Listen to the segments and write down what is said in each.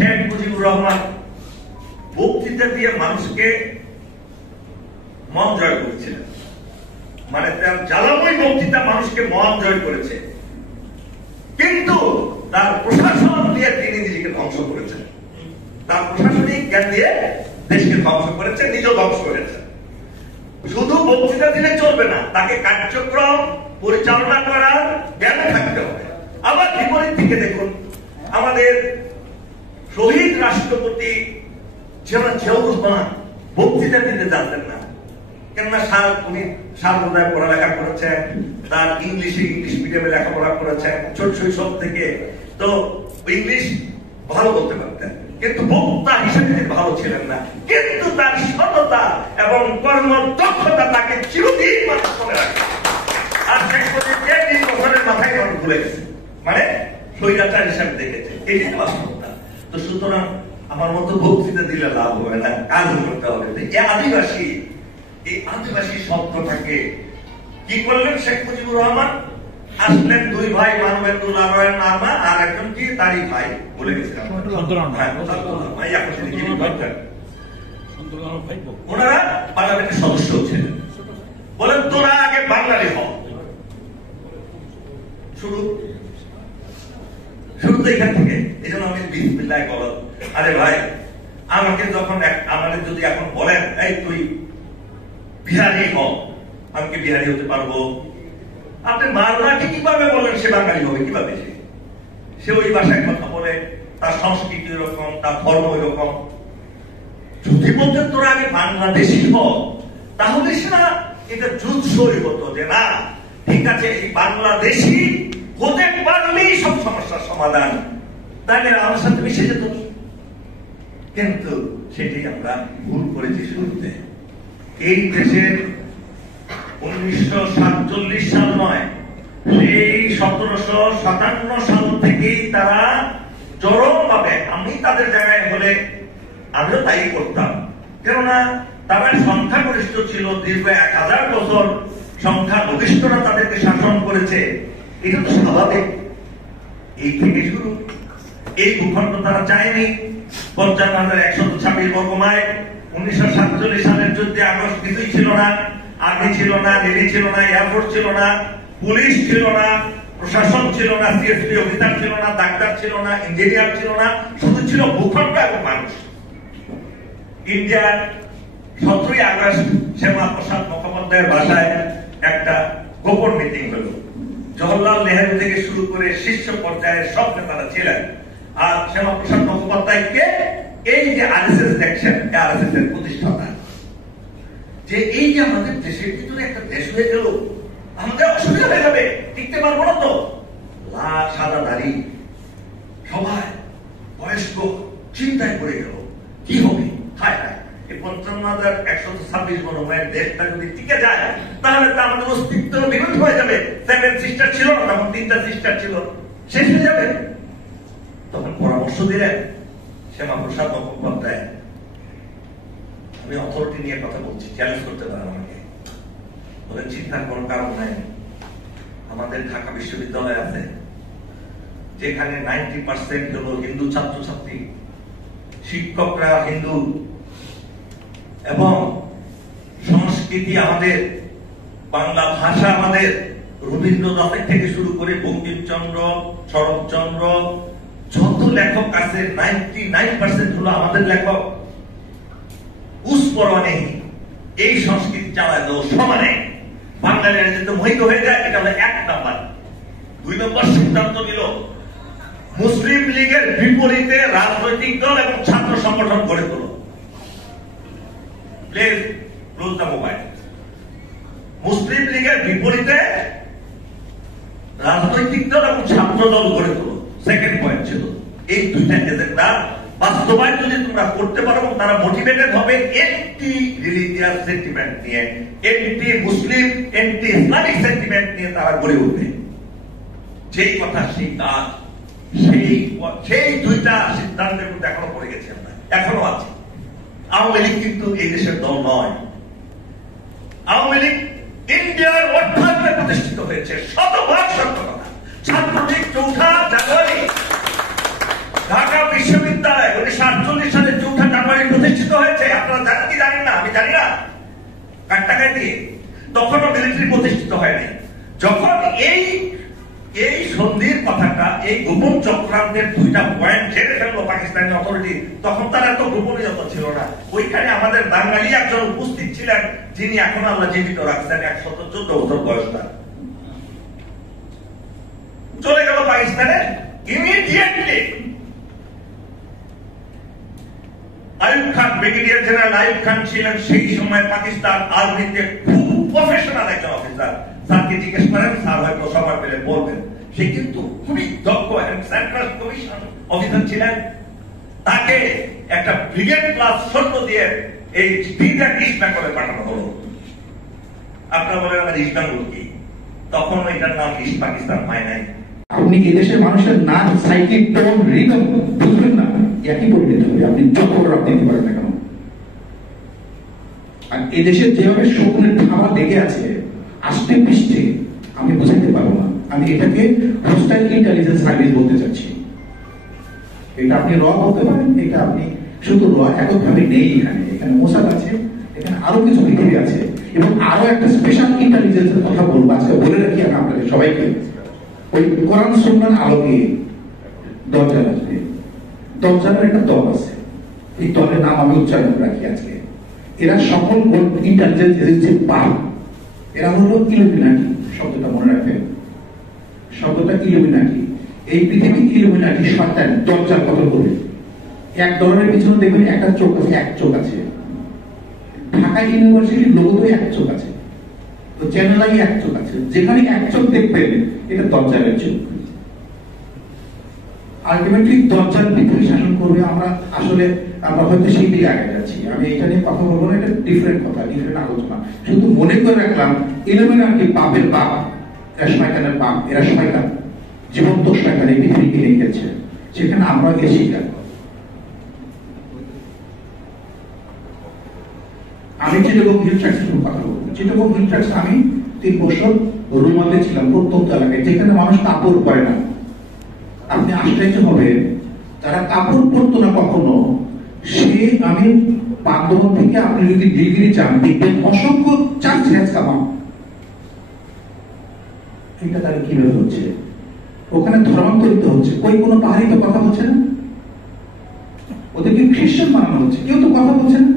শেখ মুজিবুর রহমান বক্তৃতা দিয়ে মানুষকে মন জয় করেছিলেন, মানে তার জ্বালাময় বক্তৃতা মানুষকে মন জয় করেছে, কিন্তু তার প্রশাসন দিয়ে তিনি নিজেকে ধ্বংস করেছেন। তার প্রশাসনিক জ্ঞান দিয়ে দেশকে ধ্বংস করেছে, নিজেও ধ্বংস করেছে। শুধু বক্তৃতা দিলে চলবে না, তাকে কার্যক্রম পরিচালনা করার জ্ঞান থাকতে হবে। আবার বিপরীত দিকে দেখুন, আমাদের শহীদ রাষ্ট্রপতি জিয়াউর রহমান বক্তৃতা দিতে জানতেন না, কেননা উনি সার্বদায় পড়ালেখা করেছেন, তার ইংলিশ মিডিয়ামে লেখাপড়া করেছেন ছোট শৈশব থেকে, তো ইংলিশ ভালো বলতে পারতেন, কিন্তু বক্তা হিসেবে ভালো ছিলেন না। কিন্তু তার সততা এবং কর্মদক্ষতা তাকে চিরদিন মানুষ মনে রাখে। আর শেখ মুজিবকে 20 বছরের মাথায় মানুষ ভুলে গেছে, মানে স্বৈরাচার হিসাবে দেখেছে। এটি বাস্তবতা। তো সুতরাং আমার মতো বক্তৃতা দিলে লাভ হবে না, কাজ করতে হবে। এই আদিবাসী শব্দটাকে কি করলেন শেখ মুজিবুর রহমান? আসলেন দুই ভাই, মানবেন্দ্র নারায়ণ নামা আর একজন কি তারই ভাই, বলে গেছিলাম, ওনারা পার্লামেন্টের সদস্য ছিলেন। বলেন তোরা আগে বাঙালি হ। শুরু তো এখান থেকে। এই জন্য আমি বিসমিল্লাহ বল, আরে ভাই আমাকে যখন আমাদের যদি এখন বলেন এই তুই বিহারি হ, আমি কি বিহারি হতে পারবো? আপনি মারনাকে কিভাবে বলেন সে বাঙালি হবে? কিভাবে সে ওই ভাষায় কথা বলে, তার সংস্কৃতি এরকম, তার ধর্ম এরকম। যদি বলতেন তোরা আগে বাংলাদেশি হ, তাহলে সেটা এটা জুৎসই হতো যে না ঠিক আছে এই বাংলাদেশি হতে পারলেই সব সমস্যার সমাধান, তাহলে আমার সাথে মিশে যেত। কিন্তু সেটি আমরা ভুল করেছি শুরুতে। এই দেশের 1947 সাল নয়, সেই 1757 সাল থেকেই তারা চরমভাবে, আমি তাদের জায়গায় হলে আমিও তাই করতাম, কেননা তারা সংখ্যাগরিষ্ঠ ছিল, দীর্ঘ 1000 বছর সংখ্যাগরিষ্ঠরা তাদেরকে শাসন করেছে। এটা তো স্বাভাবিক। এই থেকে শুরু। এই ভূখণ্ড তারা চায়নি। 55,126 বর্গ মাইল। 1947 সালের 14 আগস্ট কিছুই ছিল না, আর্মি ছিল না, নেভি ছিল না, এয়ারফোর্স ছিল না, পুলিশ ছিল না, প্রশাসন ছিল না, সিএসপি অফিসার ছিল না, ডাক্তার ছিল না, ইঞ্জিনিয়ার ছিল না, শুধু ছিল ভূখণ্ড এবং মানুষ। ইন্ডিয়ার 17 আগস্ট শ্যামাপ্রসাদ মুখোপাধ্যায়ের বাসায় একটা গোপন মিটিং হলো। জওহরলাল নেহেরু থেকে শুরু করে শীর্ষ পর্যায়ের সব নেতারা ছিলেন। আর শ্যামাপ্রসাদ মুখোপাধ্যায়কে এই যে আরএসএস দেখছেন, আরএসএস এর প্রতিষ্ঠাতা, যে এই যে আমাদের দেশের ভিতরে একটা দেশ হয়ে গেল, আমাদের অসুবিধা হয়ে যাবে, টিকতে পারবো না তো। লাল সাদা দাড়ি সবাই বয়স্ক চিন্তায় পড়ে গেল, কি হবে? হায় হায়, এই 55,126 বর্গ মাইল দেশটা যদি টিকে যায়, তাহলে তো আমাদের অস্তিত্ব বিরোধ হয়ে যাবে। 7 সিস্টার ছিল না, তখন 3টা সিস্টার ছিল, শেষ হয়ে যাবে। তখন পরামর্শ দিলেন শ্যামাপ্রসাদ মুখোপাধ্যায়। আমি অথরিটি নিয়ে কথা বলছি, চ্যালেঞ্জ করতে পারেন আমাকে। বলেন চিন্তার কোনো কারণ নাই। আমাদের ঢাকা বিশ্ববিদ্যালয় আছে, যেখানে 90% হলো হিন্দু ছাত্রছাত্রী, শিক্ষকরা হিন্দু, এবং সংস্কৃতি আমাদের, বাংলা ভাষা আমাদের, রবীন্দ্রনাথের থেকে শুরু করে বঙ্কিমচন্দ্র, শরৎচন্দ্র, যত লেখক আছে 99% হলো আমাদের লেখক। উসপরনে এই সংস্কৃতি চালায় দেওয়া সমানে বাঙালিরা যদি মোহিত হয়ে যায়, এটা হলো 1 নাম্বার। 2 নম্বর সিদ্ধান্ত নিল মুসলিম লীগের বিপরীতে রাজনৈতিক দল এবং ছাত্র সংগঠন গড়ে তোলো। Please close the mobile. Muslim লীগের বিপরীতে রাজনৈতিক দল এবং ছাত্র দল গড়ে তোলো। সেকেন্ড পয়েন্ট ছিল। এই দুইটা এজেন্ডা বাস্তবায়ন যদি তোমরা করতে পারো, তারা মোটিভেটেড হবে এন্টি রিলিজিয়াস সেন্টিমেন্ট নিয়ে, এন্টি মুসলিম, এন্টি ইসলামিক সেন্টিমেন্ট নিয়ে তারা গড়ে উঠবে। যেই কথা সেই কাজ, সেই দুইটা সিদ্ধান্তের মধ্যে এখনো পড়ে গেছে, আমরা এখনো আছে। আওয়ামী লীগ কিন্তু এই দেশের দল নয়। আওয়ামী লীগ ইন্ডিয়ার অর্থায়নে প্রতিষ্ঠিত হয়েছে, শতভাগ সত্য কথা। ছাত্রলীগ 4 জানুয়ারি ঢাকা বিশ্ববিদ্যালয় 1948 সালে 4 জানুয়ারি প্রতিষ্ঠিত হয়েছে। আপনারা জানেন কি জানেন না আমি জানি না, কার টাকায় দিয়ে? তখনও মিলিটারি প্রতিষ্ঠিত হয়নি। যখন এই সন্ধির কথাটা, এই গোপন চক্রান্তের 2টা পয়েন্ট ছেড়ে ফেললো পাকিস্তানি অথরিটি, তখন তার এত গোপনীয়তা ছিল না। ওইখানে আমাদের বাঙালি একজন উপস্থিত ছিলেন, যিনি এখন আল্লাহ জীবিত রাখছেন, 114 বছর বয়স তার। চলে গেল পাকিস্তানে immediately. Ayub Khan, brigadier general Ayub Khan ছিলেন সেই সময় পাকিস্তান আর্মিতে খুব প্রফেশনাল একজন অফিসার। স্যারকে জিজ্ঞেস করেন, স্যার হয়তো সময় পেলে বলবেন। সে কিন্তু খুবই দক্ষ সেন্ট্রাল কমিশন অফিসার ছিলেন। তাকে একটা ব্রিগেড ক্লাস সৈন্য দিয়ে এই ইস্ট বেঙ্গলে পাঠানো হলো। আপনারা বলেন আমার ইস্ট বেঙ্গল কি? তখন এটার নাম ইস্ট পাকিস্তান হয় নাই। আপনি এদেশের মানুষের নাম, সাইকিক, টোন, রিদম বুঝবেন না, একই পরিণত হবে। আপনি যত রক্ত দিতে পারেন না কেন। আর এদেশের যেভাবে শকুনের থাবা লেগে আছে আষ্টে পৃষ্ঠে, আমি বোঝাতে পারবো না। আমি এটাকে হোস্টাইল ইন্টেলিজেন্স সার্ভিস বলতে চাচ্ছি। এটা আপনি র বলতে পারেন, এটা আপনি শুধু র এককভাবে নেই। এখানে মোসাদ আছে, এখানে আরো কিছু পৃথিবী আছে, এবং আরো একটা স্পেশাল ইন্টেলিজেন্সের কথা বলবো আজকে। বলে রাখি আমি আপনাদের সবাইকে, ওই কোরআন সুন্নাহর আলোকে দরজা আসবে। দরজার একটা দল আছে, এই দলের নাম আমি উচ্চারণ রাখি আজকে। এরা সকল ইন্টেলিজেন্স এজেন্সির পাল। এরা হলো ইলুমিনাটি। শব্দটা মনে রাখবেন, শব্দটা ইলুমিনাটি। এই পৃথিবী ইলুমিনাটি শয়তান দরজার কথা বলে। এক দলের পিছনে দেখবেন একটা চোখ আছে, এক চোখ আছে। ঢাকা ইউনিভার্সিটির লোগোতে এক চোখ আছে, তো চেন্নাই এক চোখ আছে। যেখানে এক চোখ দেখবেন এটা দরজার চোখ। আলটিমেটলি দরজার পৃথিবী শাসন করবে। আমরা হয়তো সেই দিকে আগে যাচ্ছি। আমি এটা নিয়ে কথা বলবো না, এটা ডিফারেন্ট কথা, ডিফারেন্ট আলোচনা। শুধু মনে করে রাখলাম ইলুমিনাটি পাপের বাপ, এরা শয়তানের বাপ, এরা শয়তান, জীবন্ত শয়তান এই পৃথিবীকে নিয়ে গেছে। সেখানে আমরা গিয়ে শিকার। আমি চিটাগং হিল ট্র্যাক্স কথা বলবো। চিটাগং হিল ট্র্যাক্স আমি 3 বছর রুমাতে ছিলাম, প্রত্যন্ত এলাকায়, যেখানে মানুষ কাপড় পরে না। আপনি আশ্চর্য হবেন, যারা কাপড় পরতো না কখনো, আমি বান্ধবন থেকে আপনি যদি ডিগ্রি চান দেখবেন অসংখ্য চার্জ কামাও। এটা তাহলে কিভাবে হচ্ছে? ওখানে ধর্মান্তরিত হচ্ছে। কোনো পাহাড়ি তো কথা বলছে না, ওদেরকে খ্রিস্টান বানানো হচ্ছে। কেউ তো কথা বলছে না,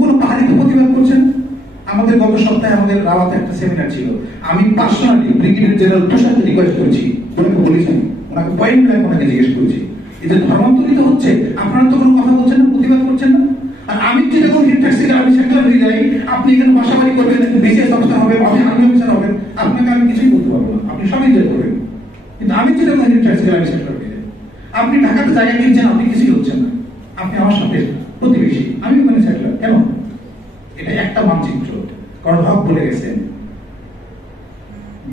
কোনো পাহাড়ি তো প্রতিবাদ করছে না। আমাদের গত সপ্তাহে আমাদের রাওয়াতে একটা সেমিনার ছিল। আমি পার্সোনালি ব্রিগেডিয়ার জেনারেল তুষারকে রিকোয়েস্ট করেছি, ওনাকে বলেছি, ওনাকে পয়েন্ট ব্ল্যাঙ্ক ওনাকে জিজ্ঞেস করেছি, এই যে ধর্মান্তরিত হচ্ছে, আপনারা তো কোনো কথা বলছেন না, প্রতিবাদ করছেন না। আর আমি যেরকম হিট ট্যাক্স থেকে আমি সেখানে হয়ে যাই, আপনি এখানে বাসাবাড়ি করবেন, বিসিএস অফিসার হবেন, আপনি আর্মি অফিসার হবেন, আপনাকে আমি কিছুই বলতে পারবো না, আপনি সবই জেল করবেন। কিন্তু আমি যেরকম হিট ট্যাক্স থেকে আমি সেখানে হয়ে যাই। আপনি ঢাকাতে জায়গা কিনছেন, আপনি কিছুই হচ্ছেন না, আপনি আমার সাথে প্রতিবেশী, আমি ওখানে সেটলার। কেন? এটা একটা মানচিত্র। কারণ হক বলে গেছেন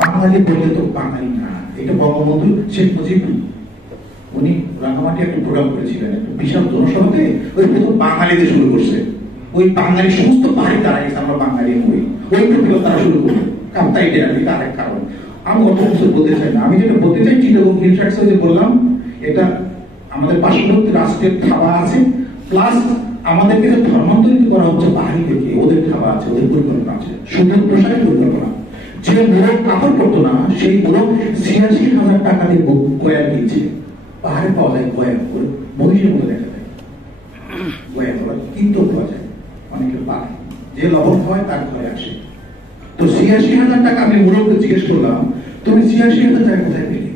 বাঙালি বলে তো বাঙালি না। এটা বঙ্গবন্ধু শেখ মুজিব, উনি রাঙামাটি একটা প্রোগ্রাম করেছিলেন, একটা বিশাল জনসভাতে ওই প্রথম বাঙালিদের শুরু করছে। ওই বাঙালি সমস্ত পাহাড়ি তারা গেছে, আমরা বাঙালি হই, ওই প্রতিবাদ তারা শুরু করবে। কারণ তাই এটা আরেক কারণ। আমি অত কিছু বলতে চাই না। আমি যেটা বলতে চাই, চিটাগং হিল ট্র্যাক্স যে বললাম, এটা আমাদের পার্শ্ববর্তী রাষ্ট্রের খাওয়া আছে, প্লাস আমাদেরকে যে ধর্মান্তরিত করা হচ্ছে পাহাড়ি থেকে, ওদের খাওয়া আছে, ওদের পরিকল্পনা আছে, সুন্দর প্রসারের পরিকল্পনা। যে মোরগ কাপড় করতো না, সেই মোরগ ৮৬,০০০ টাকা দিয়ে গয়া দিয়েছে। পাহাড়ে পাওয়া যায় গয়া, মহিষের মতো দেখা যায় গয়া, কিন্তু পাওয়া যায়, অনেকে পায়, যে লবণ হয় তার ঘরে আসে। তো ৮৬,০০০ টাকা আমি মোরগকে জিজ্ঞেস করলাম, তুমি ৮৬,০০০ টাকা কোথায় পেলে?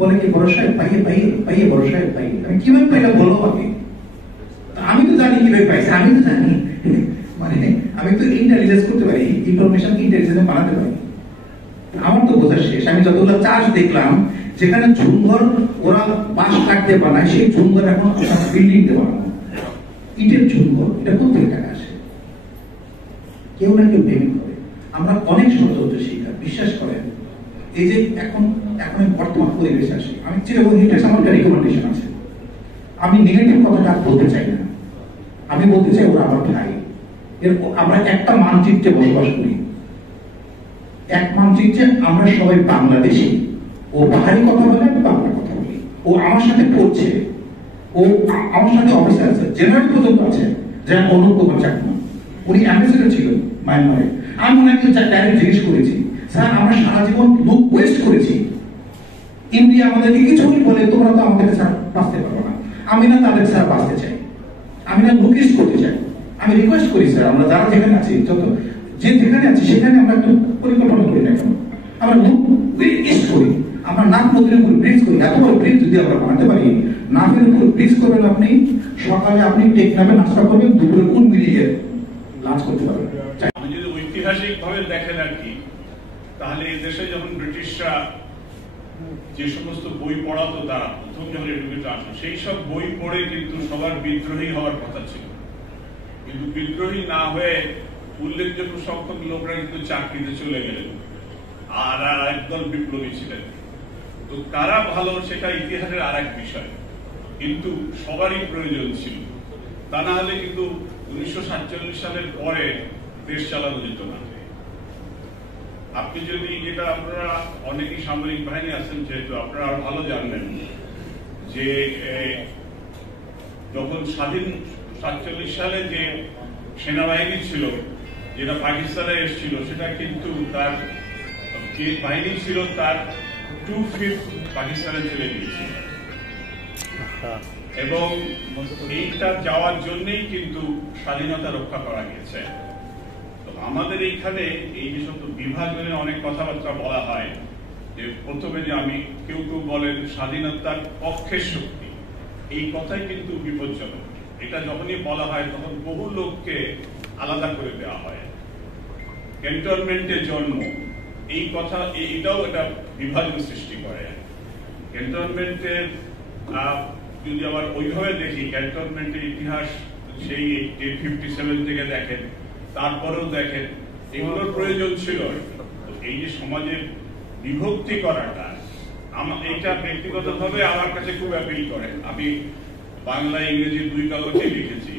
বলে কি, বড় সাহেব পাইয়ে বড় সাহেব পাইয়ে। আমি কিভাবে পাইলাম বলো আমাকে? আমি তো জানি কিভাবে পাইছি, আমি তো জানি, মানে আমি তো ইন্টেলিজেন্স করতে পারি, ইনফরমেশন ইন্টেলিজেন্স বানাতে পারি। আমার তো বোঝা শেষ। আমি যতগুলো চার্জ দেখলাম, যেখানে ঝুমঘর ওরা বাঁশ কাটতে বানায়, সেই ঝুমঘর এখন বিল্ডিং তে বানানো, ইটের ঝুমঘর। এটা কোথেকে টাকা আসে? কেউ না কেউ পেমেন্ট করে। আমরা অনেক ষড়যন্ত্র শিকার, বিশ্বাস করেন। এই যে এখন বর্তমান পরিবেশে আসে, আমি চিরকম আমার একটা রিকমেন্ডেশন আছে। আমি নেগেটিভ কথাটা বলতে চাই না, আমি বলতে চাই ওরা আমার ভাই। আমরা একটা মানচিত্রে বসবাস করি, এক মানচিত্রে আমরা সবাই বাংলাদেশি। ও পাহাড়ি কথা বলে, আমি বাংলা কথা বলি। ও আমার সাথে পড়ছে, ও আমার সাথে অফিসার আছে, জেনারেল পর্যন্ত আছে, যেমন অনুপ কুমার চাকমা, উনি অ্যাম্বাসেডর ছিলেন মায়ানমারে। আমি ওনাকে ডাইরেক্ট জিজ্ঞেস করেছি, স্যার আমরা সারা জীবন লোক ওয়েস্ট করেছি, ইন্ডিয়া আমাদেরকে কিছু বলে তোমরা তো আমাদের ছাড়া বাঁচতে পারো না, আমি না তাদের ছাড়া বাঁচতে চাই, আমি না নোটিস করতে চাই, আমি রিকোয়েস্ট করি স্যার আমরা যারা যেখানে আছি, যত যে যেখানে আছি সেখানে আমরা একটু পরিকল্পনা করি না কেন, আমরা লোক ইস্ট করি, আমরা নাক নদীর উপর ব্রিজ করি, এত বড় ব্রিজ যদি আমরা বানাতে পারি, নাকের উপর ব্রিজ করবেন আপনি, সকালে আপনি টেকনাফে নাস্তা করবেন, দুপুরে কোন মিলিয়ে লাঞ্চ করতে পারবেন। আমি যদি ঐতিহাসিক ভাবে দেখেন আর কি, তাহলে এই দেশে যখন ব্রিটিশরা যে সমস্ত বই পড়াতো, তারা প্রথম যখন এডুকেশন আসলো, সেই সব বই পড়ে কিন্তু সবার বিদ্রোহী হওয়ার কথা ছিল, কিন্তু বিদ্রোহী না হয়ে উল্লেখযোগ্য সংখ্যক লোকরা কিন্তু চাকরিতে চলে গেলেন, আর একদল বিপ্লবী ছিলেন। তো কারা ভালো সেটা ইতিহাসের আর এক বিষয়, কিন্তু সবারই প্রয়োজন ছিল, তা না হলে কিন্তু 1947 সালের পরে দেশ চালানো যেত না। আপনি যদি যেটা, আপনারা অনেকেই সামরিক বাহিনী আছেন, যেহেতু আপনারা আরো ভালো জানবেন যে যখন স্বাধীন 47 সালে যে সেনাবাহিনী ছিল যেটা পাকিস্তানে এসেছিল, সেটা কিন্তু তার যে বাহিনী ছিল তার 2/5 পাকিস্তানে চলে গিয়েছিল, এবং এইটা যাওয়ার জন্যই কিন্তু স্বাধীনতা রক্ষা করা গেছে। তো আমাদের এইখানে এই যে সব বিভাজনে অনেক কথাবার্তা বলা হয়, যে প্রথমে যে আমি কেউ কেউ বলেন স্বাধীনতার পক্ষের শক্তি, এই কথাই কিন্তু বিপজ্জনক। এটা যখনই বলা হয় তখন বহু লোককে আলাদা করে দেওয়া হয়। ক্যান্টনমেন্টের জন্ম, এই কথা, এটাও এটা বিভাজন সৃষ্টি করে। ক্যান্টনমেন্টের যদি আবার ওইভাবে দেখি, ক্যান্টনমেন্টের ইতিহাস সেই 1857 থেকে দেখেন, তারপরেও দেখেন, এগুলোর প্রয়োজন ছিল। এই যে সমাজের বিভক্তি করাটা, এইটা ব্যক্তিগতভাবে আমার কাছে খুব অ্যাপিল করে। আমি বাংলা ইংরেজি 2 কাগজে লিখেছি।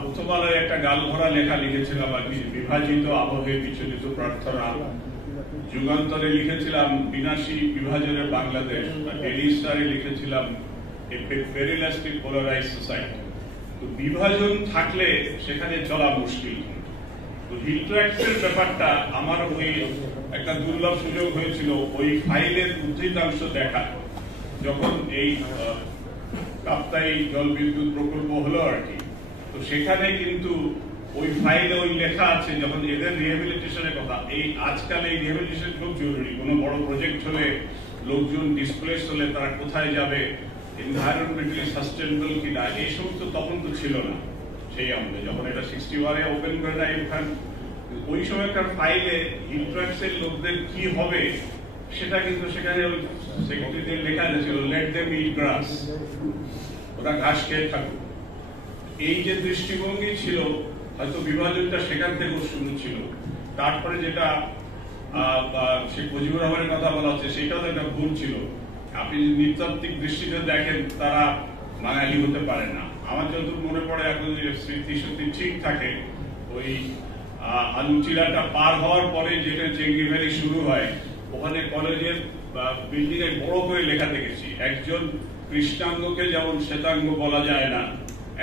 প্রথম আলোয় একটা গালভরা লেখা লিখেছিলাম আর কি, বিভাজিত আবহে বিচলিত প্রার্থনা। যুগান্তরে লিখেছিলাম বিনাশী বিভাজনের বাংলাদেশ। ডেইলি স্টারে লিখেছিলাম পেরিলাসলি পোলারাইজড সোসাইটি। তো বিভাজন থাকলে সেখানে চলা মুশকিল। তো হিলট্র্যাক্সের ব্যাপারটা আমার ওই একটা দুর্লভ সুযোগ হয়েছিল ওই ফাইলের উদ্ধৃতাংশ দেখা, যখন এই কাপ্তাই জলবিদ্যুৎ প্রকল্প হলো আর কি। তো সেখানে কিন্তু ওই ফাইলে ওই লেখা আছে, যখন এদের রিহ্যাবিলিটেশনের কথা, এই আজকাল এই রিহ্যাবিলিটেশন খুব জরুরি। কোনো বড় প্রজেক্ট হলে, লোকজন ডিসপ্লেস হলে তারা কোথায় যাবে, এনভায়রনমেন্টালি সাস্টেনেবল কিনা, এই সমস্ত তখন তো ছিল না সেই আমলে, যখন এটা 61-এ ওপেন করে দেয় খান। ওই সময়কার ফাইলে হিলট্র্যাক্সের লোকদের কি হবে সেটা কিন্তু সেখানে ওই সেক্রেটারিদের লেখা ছিল, লেট দেম ইট গ্রাস, ওরা ঘাস খেয়ে থাকুক। এই যে দৃষ্টিভঙ্গি ছিল, হয়তো বিভাজনটা সেখান থেকে শুরু ছিল। তারপরে যেটা শেখ মুজিবুর রহমানের কথা বলা হচ্ছে, সেটাও তো একটা ভুল ছিল। আপনি যদি নৃতাত্ত্বিক দৃষ্টিতে দেখেন, তারা বাঙালি হতে পারে না। আমার যতদূর মনে পড়ে, এখন স্মৃতি সত্যি ঠিক থাকে, ওই আলুচিরাটা পার হওয়ার পরে যেটা চেঙ্গি ভ্যালি শুরু হয়, ওখানে কলেজের বিল্ডিং এ বড় করে লেখা দেখেছি, একজন কৃষ্ণাঙ্গকে যেমন শ্বেতাঙ্গ বলা যায় না,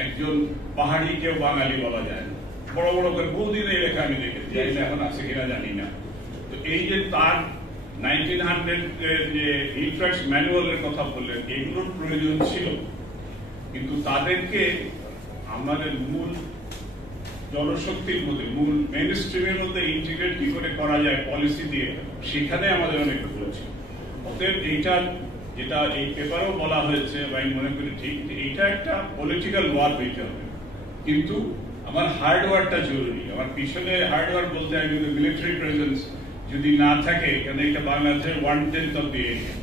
একজন পাহাড়িকেও বাঙালি বলা যায় না। বড় বড় করে বহুদিন এই লেখা আমি দেখেছি, এখন আছে কিনা জানি না। তো এই যে তার 1900 যে হিলট্র্যাক্স ম্যানুয়ালের কথা বললেন, এগুলোর প্রয়োজন ছিল, কিন্তু তাদেরকে আমাদের মূল জনশক্তির মধ্যে, মূল মেইন স্ট্রিমের মধ্যে ইন্টিগ্রেট কি করে করা যায় পলিসি দিয়ে, সেখানে আমাদের অনেক ভুল ছিল। অতএব এইটা যেটা এই পেপারেও বলা হয়েছে, বা আমি মনে করি ঠিক, এইটা একটা পলিটিক্যাল ওয়ার হইতে হবে, কিন্তু আমার হার্ডওয়ারটা জরুরি। আমার পিছনে হার্ডওয়ার বলতে আমি মিলিটারি প্রেজেন্স যদি না থাকে, কেন এটা বাংলাদেশের 1/10 অফ দি এরিয়া,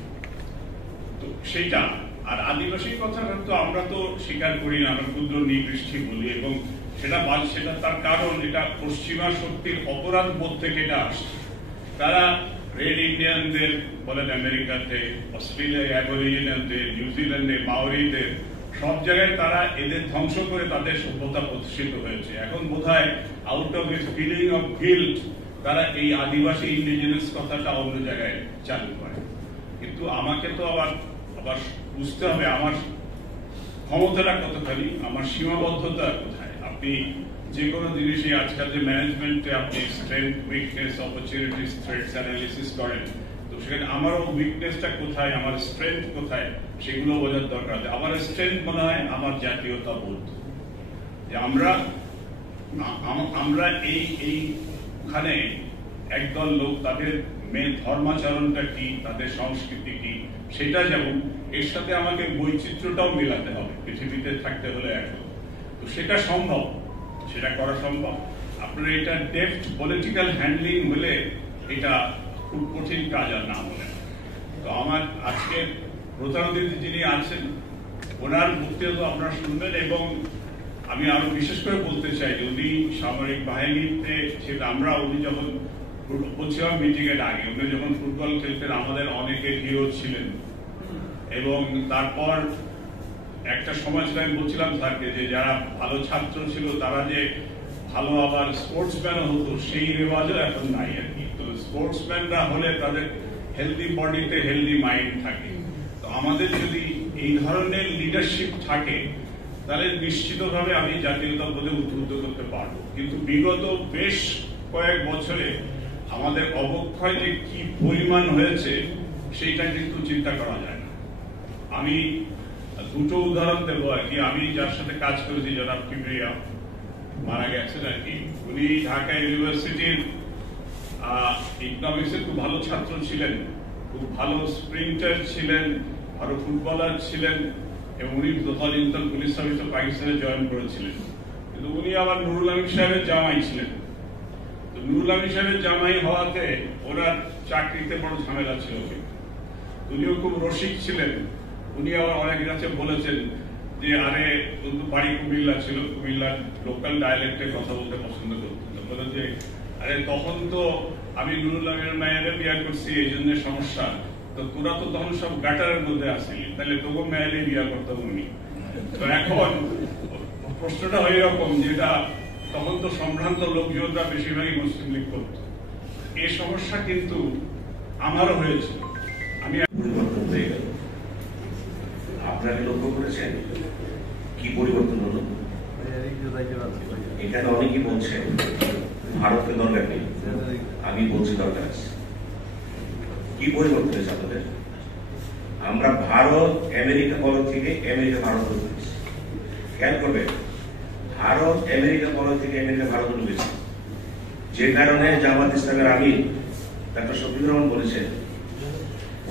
তো সেইটা। আর আদিবাসীর কথা তো আমরা তো স্বীকার করি না, আমরা ক্ষুদ্র নৃগোষ্ঠী বলি, এবং সেটা তার কারণ এটা পশ্চিমা শক্তির অপরাধ বোধ থেকে এটা আসছে। তারা রেড ইন্ডিয়ানদের বলেন আমেরিকাতে, অস্ট্রেলিয়ায় অ্যাবরিজিনালদের, নিউজিল্যান্ডে মাওরিদের, সব জায়গায় তারা এদের ধ্বংস করে তাদের সভ্যতা প্রতিষ্ঠিত হয়েছে। এখন বোধহয় out of this feeling of guilt তারা এই আদিবাসী ইন্ডিজিনাস কথাটা অন্য জায়গায় চালু করে। কিন্তু আমাকে তো আবার আবার বুঝতে হবে আমার ক্ষমতাটা কতখানি, আমার সীমাবদ্ধতা কোথায়। আপনি যে কোনো জিনিসই আজকাল যে ম্যানেজমেন্টে আপনি strength, weakness, opportunities, threats analysis করেন, তো সেখানে আমারও উইকনেসটা কোথায়, আমার স্ট্রেংথ কোথায়, সেগুলো বোঝার দরকার আছে। আমার স্ট্রেংথ মনে হয় আমার জাতীয়তা বোধ, যে আমরা এইখানে একদল লোক তাদের মেন ধর্মাচরণটা কি, তাদের সংস্কৃতি কি, সেটা যেমন, এর সাথে আমাকে বৈচিত্র্যটাও মেলাতে হবে পৃথিবীতে থাকতে হলে এখন। তো সেটা সম্ভব, সেটা করা সম্ভব। আপনার এটা ডেপথ পলিটিক্যাল হ্যান্ডলিং হলে এটা খুব কঠিন কাজ আর না হলে। তো আমার আজকে প্রধান অতিথি যিনি আছেন, ওনার বক্তব্য আপনারা শুনবেন, এবং আমি আরো বিশেষ করে বলতে চাই যে উনি সামরিক বাহিনীতে ছিল। উনি যখন বলছিলাম মিটিং এর আগে, উনি যখন ফুটবল খেলতেন আমাদের অনেকে হিরো ছিলেন, এবং তারপর একটা সময় ছিল, আমি বলছিলাম স্যারকে যে যারা ভালো ছাত্র ছিল তারা যে ভালো আবার স্পোর্টসম্যান হতো, সেই রেওয়াজও এখন নাই আর কি। তো স্পোর্টসম্যানরা হলে তাদের হেলদি বডিতে হেলদি মাইন্ড থাকে। তো আমাদের যদি এই ধরনের লিডারশিপ থাকে তাহলে নিশ্চিতভাবে আমি জাতীয়তা বোধে উদ্বুদ্ধ করতে পারবো। কিন্তু বিগত বেশ কয়েক বছরে আমাদের অবক্ষয় যে কি পরিমাণ হয়েছে সেইটা কিন্তু চিন্তা করা যায় না। আমি দুটো উদাহরণ দেবো আর কি। আমি যার সাথে কাজ করেছি, জনাব কিবরিয়া, মারা গেছেন আর কি, উনি ঢাকা ইউনিভার্সিটির ইকোনমিক্সের খুব ভালো ছাত্র ছিলেন, খুব ভালো স্প্রিন্টার ছিলেন, ভালো ফুটবলার ছিলেন, এবং উনি তদানীন্তন পুলিশ সার্ভিসে পাকিস্তানে জয়েন করেছিলেন। কিন্তু উনি আবার নুরুল আমিন সাহেবের জামাই ছিলেন। তো নুরুল আমিন সাহেবের জামাই হওয়াতে ওনার চাকরিতে বড় ঝামেলা ছিল। উনিও খুব রসিক ছিলেন। উনি আবার অনেকের কাছে বলেছেন যে আরে কিন্তু বাড়ি কুমিল্লা ছিল, কুমিল্লার লোকাল ডায়ালেক্টে কথা বলতে পছন্দ করতেন। বলে যে আরে তখন তো আমি নুরুল আমিনের মেয়েরে বিয়ে করছি, এই জন্য সমস্যা, তো তোরা তো তখন সব গাটারের মধ্যে আসিলি, তাহলে তবু মেয়েরে বিয়ে করতাম উনি। তো এখন প্রশ্নটা ওই রকম, যেটা তখন তো সম্ভ্রান্ত লোকজনরা বেশিরভাগই মুসলিম লীগ করত। এই সমস্যা কিন্তু আমারও হয়েছিল। আমি পরিবর্তন হয়ে গেল। আপনারা লক্ষ্য করেছেন কি পরিবর্তন হলো? এখানে অনেকেই বলছেন ভারতের দরকার নেই, আমি বলছি দরকার আছে। কি পরিবর্তন হয়েছে আপনাদের? আমরা ভারত আমেরিকা বলক থেকে আমেরিকা ভারত ঢুকেছি। খেয়াল করবে, ভারত আমেরিকা বলক থেকে আমেরিকা ভারত ঢুকেছে, যে কারণে জামাত ইসলামের আমির ডক্টর শফিকুর রহমান বলেছেন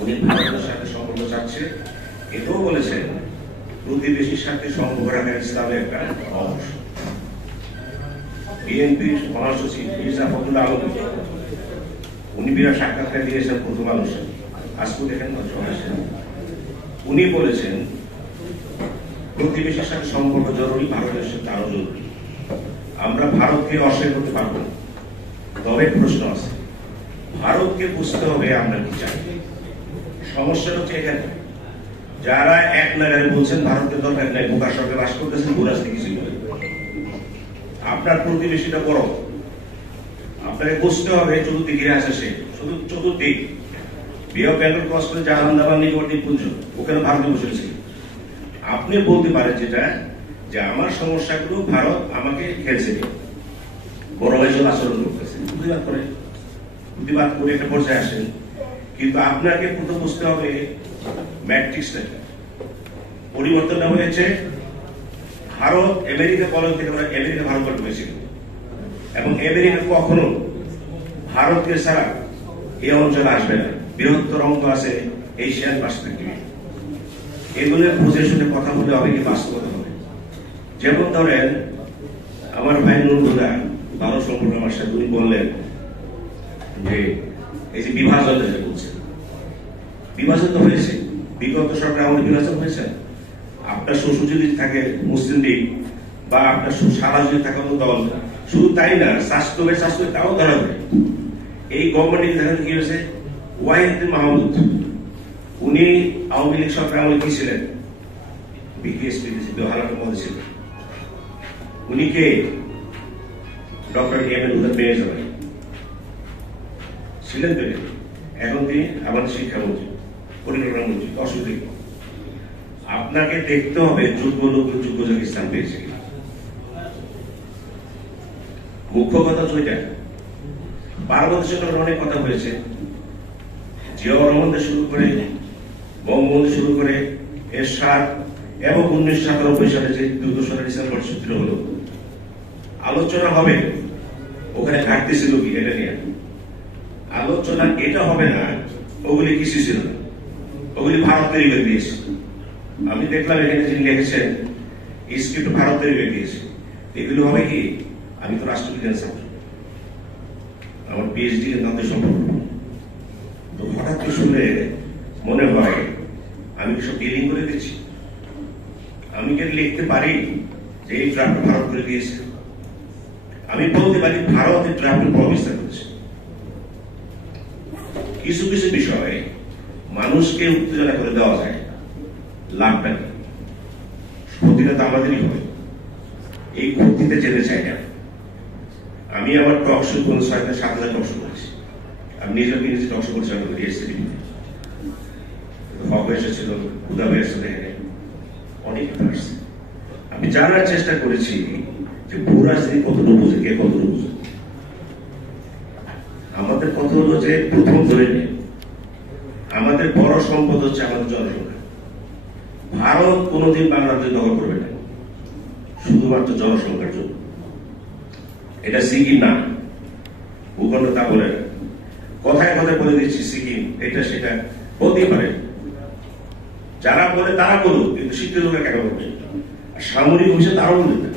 উনি ভারতের সাথে সম্পর্ক চাচ্ছে। এটাও বলেছেন প্রতিবেশীর সাথে সম্পর্ক রাখা ইসলামের একটা অংশ। বিএনপির মহাসচিব মির্জা ফখরুল আলম উনি বিরাট সাক্ষাৎকার দিয়েছেন প্রথম আলোর সাথে, আজকে দেখেন উনি বলেছেন প্রতিবেশীর সাথে সম্পর্ক জরুরি, ভারতের সাথে আরো জরুরি। আমরা ভারতকে অস্বীকার করতে পারবো না, তবে প্রশ্ন আছে, ভারতকে বুঝতে হবে আমরা কি চাই। সমস্যা হচ্ছে এখানে যারা এক নাগারে বলছেন ভারতের দরকার নাই, বোকা সরকার বাস করতেছেন, ভুলাসতে কিছু আপনার প্রতিবেশীটা বড়, আপনাকে বুঝতে হবে চতুর্দিকে আছে সে, শুধু চতুর্দিক বিয়ে ব্যাঙ্গল ক্রস করে জাহান্নাবাদ নিকটবর্তী পুঞ্জ, ওখানে ভারতে বসেছে। আপনি বলতে পারেন যেটা যে আমার সমস্যাগুলো ভারত আমাকে খেলছে, বড় হিসেবে আচরণ করতেছে, প্রতিবাদ করে একটা পর্যায়ে আসেন। কিন্তু আপনাকে প্রথম বুঝতে হবে ম্যাট্রিক্সটা পরিবর্তনটা হয়েছে। ভারত আমেরিকা বলক থেকে আমেরিকা ভারত হয়েছিল, এবং আমেরিকা কখনো ভারতকে ছাড়া এই অঞ্চলে আসবে না। বৃহত্তর অঙ্ক আছে এশিয়ান পার্সপেক্টিভ, এগুলো বুঝে শুনে কথা বলে হবে কি বাস্তবতা হবে। যেমন ধরেন আমার ভাই নুরুল্লাহ ভালো সম্পর্ক আমার সাথে, উনি বললেন যে এই যে বিভাজন যেটা বলছে, বিভাজন তো হয়েছে, বিগত সরকার আমাদের বিভাজন হয়েছে। আপনার শ্বশুর যদি থাকে মুসলিম লীগ বা আপনার সারা যদি থাকে অন্য দল, শুধু তাই না, স্বাস্থ্য তাও ধরা হবে। এই গভর্নমেন্ট দেখেন কি হয়েছে, ওয়াহিদুদ্দিন মাহমুদ উনি আওয়ামী লীগ সরকার আমলে কি ছিলেন, বিপিএসপি হালাটা পদে ছিলেন। উনি কে? ডক্টর এম এ উদ্দিন পেয়ে যাবেন ছিলেন তো, এখন তিনি আমাদের শিক্ষামন্ত্রী, পরিকল্পনা মন্ত্রী, অসুবিধা আপনাকে দেখতে হবে যোগ্য লোক যোগ্য লোক স্থান পেয়েছে কিনা। মুখ্য কথা ওইটা। পার্বত্য চট্টগ্রামে অনেক কথা হয়েছে, জিয়াউর রহমান থেকে শুরু করে বঙ্গবন্ধু শুরু করে এরশাদ এবং 1997 সালে যে দুর্দশার ডিসেম্বর সূত্র হলো, আলোচনা হবে ওখানে ঘাটতি ছিল কি এটা নিয়ে। আলোচনা এটা হবে না ওগুলি কিছু ছিল না, ওগুলি ভারত তৈরি করে দিয়েছে। আমি দেখলাম এখানে যিনি লিখেছেন স্ক্রিপ্ট ভারত তৈরি করে দিয়েছে। এগুলো হবে কি, আমি তো রাষ্ট্রবিজ্ঞান ছাত্র, আমার পিএইচডি তাদের সম্পর্ক, তো হঠাৎ শুনে মনে হয় আমি সব ডিলিং করে দিচ্ছি। আমি কি লিখতে পারি যে এই ড্রাফট ভারত করে দিয়েছে? আমি বলতে পারি ভারতের ড্রাফটের প্রভাব বিস্তার করেছে। কিছু কিছু বিষয়ে মানুষকে উত্তেজনা করে দেওয়া যায়, লাভটা কি? ক্ষতিটা তো আমাদেরই হবে। এই ক্ষতিতে যেতে চাই না। আমি আমার টক শো 7,000 টক শো করেছি। আমি নিজের নিজে টক শো করছি আমাদের হক এসেছিল, উদাব এসেছে, অনেক আসছে। আমি জানার চেষ্টা করেছি যে ভূ রাজনীতি কতটুকু বুঝে, কে কতটুকু বুঝে। আমাদের কথা হলো যে প্রথম ধরে নিয়ে আমাদের বড় সম্পদ হচ্ছে আমাদের জনসংখ্যা। ভারত কোনোদিন বাংলাদেশ দখল করবে না শুধুমাত্র জনসংখ্যার জন্য। এটা সিকিম না, ভূখণ্ড তা বলে না। কথায় কথায় বলে দিচ্ছি সিকিম এটা সেটা বলতেই পারে, যারা বলে তারা বলুক, কিন্তু শিক্ষিত লোকের কেন বলবে? আর সামরিক অফিসে তারাও বলবে না,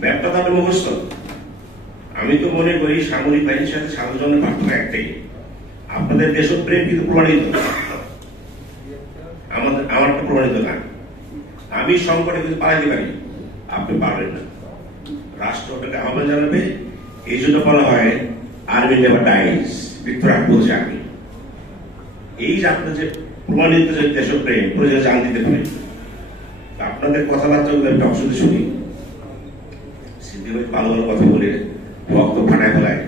ব্যাপারটা তাদের মুখস্থ। আমি তো মনে করি সামরিক বাহিনীর সাথে সাধারণ পার্থক্য একটাই, আপনাদের দেশপ্রেম কিন্তু প্রমাণিত, আমার তো প্রমাণিত না। আমি সংকটে কিন্তু পালাইতে পারি, আপনি পারবেন না। রাষ্ট্রটাকে আহ্বান জানাবে, এই জন্য বলা হয় আর্মি নেভার ডাইজ, মৃত্যুর আগ পর্যন্ত চাকরি। এই যে আপনার যে প্রমাণিত যে দেশপ্রেম প্রয়োজনে জান দিতে পারে। আপনাদের কথাবার্তা আমি টকশোতে শুনি, সিদ্ধি ভাই ভালো ভালো কথা বলে ভক্ত ফাটায় ফেলায়,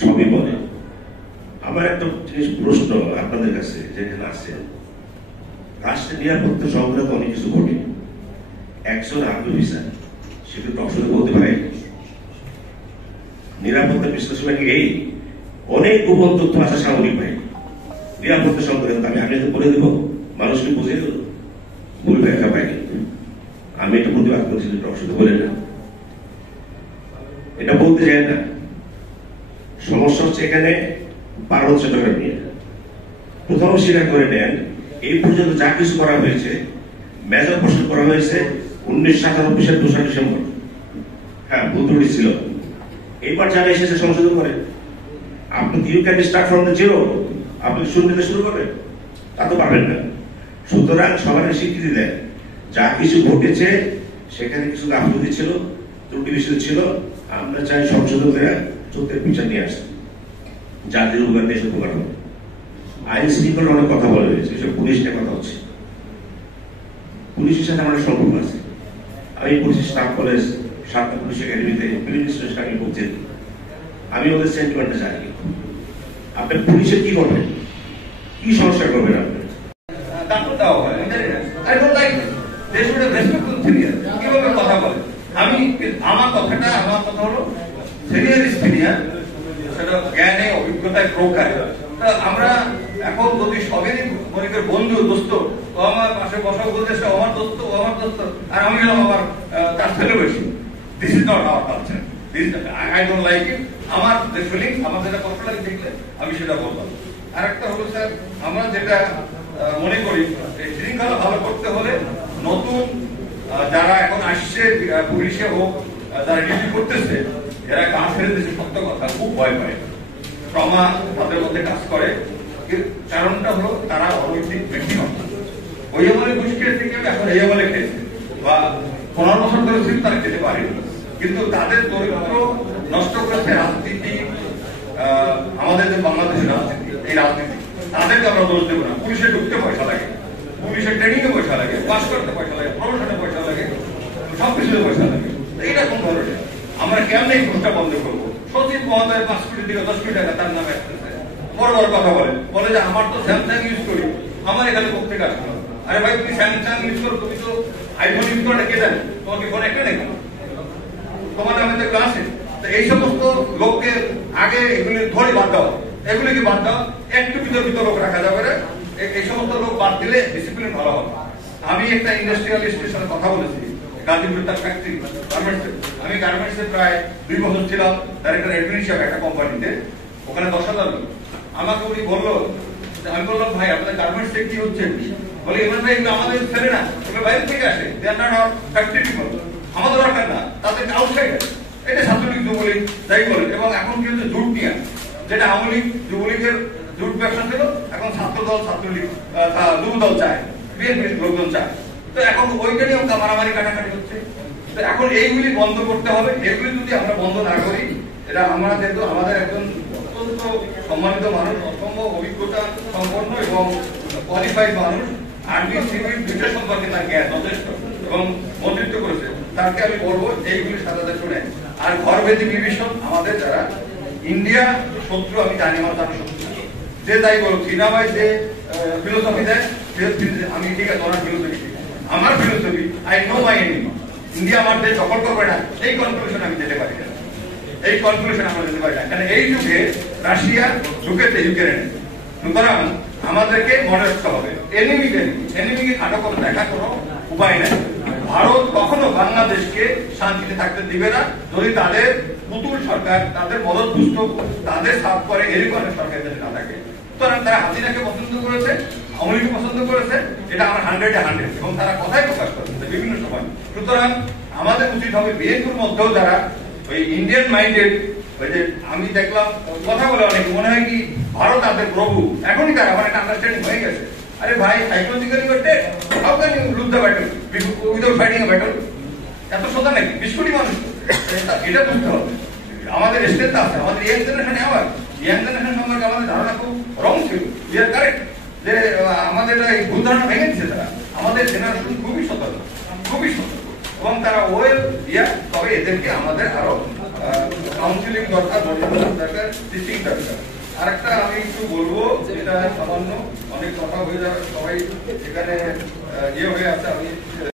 সবই বলে। আমার একটা জিনিস প্রশ্ন আপনাদের কাছে, যেখানে আছে রাষ্ট্রের নিরাপত্তা সংক্রান্ত অনেক কিছু ঘটে, একজন আর্মি অফিসার সেটা টকশোতে বলতে পারে নিরাপত্তা বিশ্লেষণ এই অনেক গোপন তথ্য আছে সামরিক বাহিনী নিরাপত্তা সংক্রান্ত। আমি আগে বলে দেবো, মানুষকে বুঝিয়ে দেবো, ভুল ব্যাখ্যা পাইনি। আমি এটা প্রতিবাদ করছি যে টকশোতে বলে না, এটা বলতে চাই না। সমস্যা হচ্ছে এখানে পার্বত্য চট্টগ্রাম নিয়ে প্রথম স্বীকার করে নেন এই পর্যন্ত যা কিছু করা হয়েছে, মেজর প্রশ্ন করা হয়েছে 1997 সালের 2 ডিসেম্বর। হ্যাঁ, ভুল ত্রুটি ছিল, এইবার যারা এসেছে সংশোধন করে। আপনি you can start from the zero, আপনি শুরু থেকে শুরু করবেন, তা তো পারবেন না। সুতরাং সবার স্বীকৃতি দেন, যা কিছু ঘটেছে সেখানে কিছু গাফিলতি ছিল, ত্রুটি বিষয় ছিল, আমরা চাই সংশোধকরা চোখের বিচার নিয়ে আসতে, জাতির উপকার দেশের উপকার হবে। আইন শৃঙ্খলার অনেক কথা বলা হয়েছে, এসব পুলিশ নিয়ে কথা হচ্ছে। পুলিশের সাথে আমার সম্পর্ক আছে, আমি পুলিশ স্টাফ কলেজ 7টা পুলিশ একাডেমিতে বিভিন্ন স্টেশন আমি বলছি, আমি ওদের সেন্টিমেন্টটা জানি। আপনি পুলিশের কি করবেন, কি সমস্যা করবেন আপনি? কিভাবে কথা বলে? আমার কথা হলো সিনিয়র সিনিয়র, সেটা জ্ঞানে অভিজ্ঞতায় প্রকার। আমরা এখন যদি সবেরই মনে করি বন্ধু দোস্ত, ও আমার পাশে বসা বলতে আমার দোস্ত, আমার দোস্ত, আর আমি গেলাম আমার তার ছেলে বেশি। This is not our culture, I don't like it. আমার যে ফিলিং, আমার যেটা কষ্ট লাগে দেখলে আমি সেটা বললাম। আর একটা হলো স্যার, আমরা যেটা মনে করি শৃঙ্খলা ভালো করতে হলে নতুন যারা এখন আসছে পুলিশে হোক, যারা ডিউটি করতেছে, এরা গা ফেলে দিচ্ছে, সত্য কথা, খুব ভয় পায়, ট্রমা তাদের মধ্যে কাজ করে। কারণটা হলো তারা অনৈতিক ব্যক্তি নয়। ওই আমলে ঘুষ খেয়েছে কেউ, এখন এই আমলে খেয়েছে, বা 15 বছর ধরে ছিল তারা খেতে পারেনি, কিন্তু তাদের চরিত্র নষ্ট করেছে রাজনীতি। আমাদের যে বাংলাদেশের রাজনীতি, এই রাজনীতি তাদেরকে আমরা দোষ দেবো না। পুলিশে ঢুকতে পয়সা লাগে, পুলিশের ট্রেনিং এ পয়সা লাগে, পাস করতে পয়সা লাগে, প্রমোশনে পয়সা লাগে, সবকিছুতে পয়সা লাগে। এইরকম ধরনের আমরা কেমন এই ঘুষটা বন্ধ করবো? সচিব মহোদয় 5 কোটি থেকে 10 কোটি টাকা তার নামে আসতেছে, বড় বড় কথা বলে যে আমার তো স্যামসাং ইউজ করি, আমার এখানে কোথেকে আসলো? আরে ভাই তুমি স্যামসাং ইউজ করো, তুমি তো আইফোন ইউজ করো, কে জানে তোমাকে ফোন একটা নেই, তোমার নামে তো একটা আছে। তো এই সমস্ত লোককে আগে এগুলি ধরে বাদ দাও, এগুলিকে বাদ দাও, একটু বিতর্কিত লোক রাখা যাবে না। এই সমস্ত লোক বাদ দিলে ডিসিপ্লিন ভালো হবে। আমি একটা ইন্ডাস্ট্রিয়ালিস্টের সাথে কথা বলেছি, গাজীপুর তার ফ্যাক্টরি গার্মেন্টসে। আমি গার্মেন্টসে প্রায় 2 বছর ছিলাম ডাইরেক্টর অ্যাডমিন হিসাবে একটা কোম্পানিতে, ওখানে 10,000 লোক। আমাকে উনি বললো, আমি বললাম ভাই আপনাদের গার্মেন্টসে কি হচ্ছে? বলে ইমরান ভাই এগুলো আমাদের ছেলে না, এগুলো বাইরে থেকে আসে, they are not our factory people, আমাদের দরকার না, তাদের আউটসাইডার। এটা ছাত্রলীগ যুবলীগ যাই বলে। এবং এখন কিন্তু জুট নিয়ে, যেটা আওয়ামী লীগ যুবলীগের জুট ব্যবসা ছিল, এখন ছাত্রদল ছাত্রলীগ যুবদল চায়, বিএনপির লোকজন চায়। তো এখন ওইটা নিয়ে মারামারি কাটাকাটি হচ্ছে। তো এখন এইগুলি বন্ধ করতে হবে। এগুলি যদি আমরা বন্ধ না করি, এটা আমরা যেহেতু আমাদের একজন অত্যন্ত সম্মানিত মানুষ, অসম্ভব অভিজ্ঞতা সম্পন্ন এবং কোয়ালিফাইড মানুষ, আর্মি সিভিল দুইটা সম্পর্কে তার জ্ঞান যথেষ্ট এবং মন্ত্রিত্ব করেছে, তাকে আমি বলবো এইগুলি সাথে শুনে। আর ঘরভেদি বিভীষণ আমাদের যারা ইন্ডিয়া শত্রু, আমি জানি আমার তার শত্রু, যে তাই বলো চীনা ভাই যে ফিলোসফি দেয়, আমি ঠিক আছে ওনার ফিলোসফি, আমার philosophy I know my enemy. India আমার দেশ দখল করবে না, এই কনক্লুশন আমি যেতে পারি না, এই কনক্লুশন আমরা যেতে পারি না। কারণ এই যুগে রাশিয়া ঢুকেছে ইউক্রেনে, সুতরাং আমাদেরকে মনে রাখতে হবে এনিমিকে খাটো করে দেখা কোনো উপায় নেই। ভারত কখনো বাংলাদেশকে শান্তিতে থাকতে দিবে না যদি তাদের পুতুল সরকার, তাদের মদত পুষ্ট, তাদের সাপ করে এরকম সরকার দেশে না থাকে। সুতরাং তারা হাসিনাকে পছন্দ করেছে, আওয়ামী লীগকে পছন্দ করেছে, এটা আমার 100-100 এবং তারা কথাই প্রকাশ করেছে বিভিন্ন সময়। সুতরাং আমাদের উচিত হবে বিএনপির মধ্যেও যারা ওই ইন্ডিয়ান মাইন্ডেড, ওই যে আমি দেখলাম কথা বলে অনেক মনে হয় কি ভারত তাদের প্রভু, এখনই তারা আমার একটা আন্ডারস্ট্যান্ডিং হয়ে গেছে। আরে ভাই psychologically how can you lose the battle without fighting a battle? এত সোজা নাকি? 20 কোটি মানুষ, এটা বুঝতে হবে। আমাদের স্ট্রেংথ আছে, আমাদের ইয়াং জেনারেশনে, আবার ইয়াং জেনারেশন সম্পর্কে আমাদের ধারণা খুব রং ছিল, উই আর কারেক্ট, যে আমাদের এই ভুল ধারণা ভেঙে দিচ্ছে তারা। আমাদের জেনারেশন খুবই সতর্ক এবং তারা ওয়েল তবে এদেরকে আমাদের আরো কাউন্সিলিং দরকার, দরকার, টিচিং দরকার। আরেকটা আমি একটু বলবো, যেটা সামান্য অনেক কথা হয়ে যাবে, সবাই এখানে হয়ে আছে, আমি